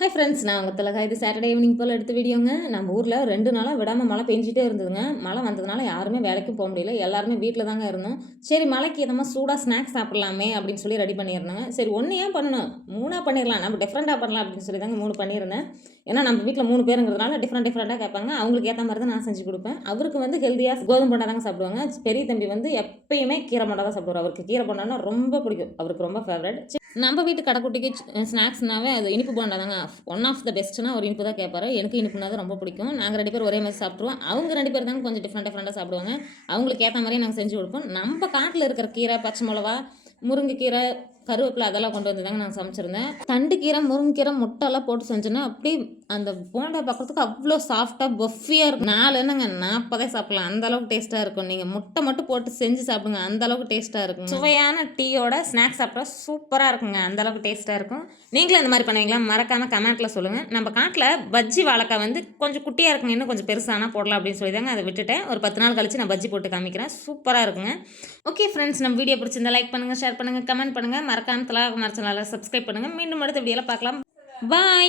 Hi friends, நான் உங்கள் திலகா. இது சாட்டர்டே ஈவினிங் போல் எடுத்த வீடியோங்க. நம்ம ஊரில் 2 நாளாக விடாமல் மழை பெஞ்சிட்டே இருந்ததுங்க. மழை வந்ததுனால யாருமே வேலைக்கும் போக முடியல. எல்லாருமே வீட்டில் தாங்க இருந்தோம். சரி, மழைக்கு எதமா சூடாக ஸ்நாக்ஸ் சாப்பிட்லாமே அப்படின்னு சொல்லி ரெடி பண்ணியிருந்தேங்க. சரி, ஒன்று ஏன் பண்ணணும், 3ஆக பண்ணிடலாம், நம்ம டிஃப்ரெண்ட்டாக பண்ணலாம் அப்படின்னு சொல்லி தாங்க 3 பண்ணியிருந்தேன். ஏன்னா நம்ம வீட்டில் 3 பேருங்கிறதுனால டிஃப்ரெண்ட்டாக கேட்பாங்க. அவங்களுக்கு ஏற்ற மாதிரி தான் நான் செஞ்சு கொடுப்பேன். அவருக்கு வந்து ஹெல்த்தியாக கோதுமை போண்டா தாங்க சாப்பிடுவாங்க. பெரிய தம்பி வந்து எப்பயுமே கீரை போண்டா தான் சாப்பிடுவார். அவருக்கு கீரை போண்டானா ரொம்ப பிடிக்கும். அவருக்கு ரொம்ப ஃபேவரட். நம்ம வீட்டு கடைக்குட்டிக்கு ஸ்நாக்ஸ்னாவே அது இனிப்பு போண்டா தாங்க. ஒன் ஆஃப் த பெஸ்ட்னா ஒரு இனிப்பு தான் கேட்பாரு. எனக்கு இனிப்புனா தான் ரொம்ப பிடிக்கும். நாங்கள் 2 பேரும் ஒரே மாதிரி சாப்பிட்ருவோம். அவங்க 2 பேர் தாங்க கொஞ்சம் டிஃப்ரெண்ட்டாக சாப்பிடுவாங்க. அவங்களுக்கு ஏற்ற மாதிரியே நாங்கள் செஞ்சு கொடுப்போம். நம்ம காட்டில் இருக்கிற கீரை, பச்சை மிளகா, முருங்கைக்கீரை, கருவேப்பிலை அதெல்லாம் கொண்டு வந்து தாங்க நான் சமைச்சிருந்தேன். தண்டு கீரை, முருங்கைக்கீரை, முட்டைலாம் போட்டு செஞ்சோன்னா அப்படியே அந்த போண்டா பார்க்குறதுக்கு அவ்வளோ சாஃப்டாக பஃபியாக இருக்கும். 4 என்னங்க 40 சாப்பிடலாம். அந்த அளவுக்கு டேஸ்ட்டாக இருக்கும். நீங்கள் முட்டை மட்டும் போட்டு செஞ்சு சாப்பிடுங்க, அந்த அளவுக்கு டேஸ்ட்டாக இருக்கும். சுவையான டீயோட ஸ்நாக்ஸ் சாப்பிட்டா சூப்பராக இருக்குங்க. அந்த அளவுக்கு டேஸ்ட்டாக இருக்கும். நீங்களும் இந்த மாதிரி பண்ணுவீங்களா? மறக்காமல் கமெண்ட்டில் சொல்லுங்கள். நம்ம காட்டில் பஜ்ஜி வாழைக்காய் வந்து கொஞ்சம் குட்டியாக இருக்குங்க, இன்னும் கொஞ்சம் பெருசானா போடலாம் அப்படின்னு சொல்லி தாங்க அதை விட்டுட்டேன். ஒரு 10 நாள் கழிச்சு நான் பஜ்ஜி போட்டு காமிக்கிறேன். சூப்பராக இருக்குங்க. ஓகே ஃப்ரெண்ட்ஸ், நம்ம வீடியோ பிடிச்சிருந்தா லைக் பண்ணுங்கள், ஷேர் பண்ணுங்கள், கமெண்ட் பண்ணுங்கள். மறக்காம திலகா குமார் சேனலை சப்ஸ்கிரைப் பண்ணுங்கள். மீண்டும் அடுத்த வீடியோவில் பார்க்கலாம். பாய்.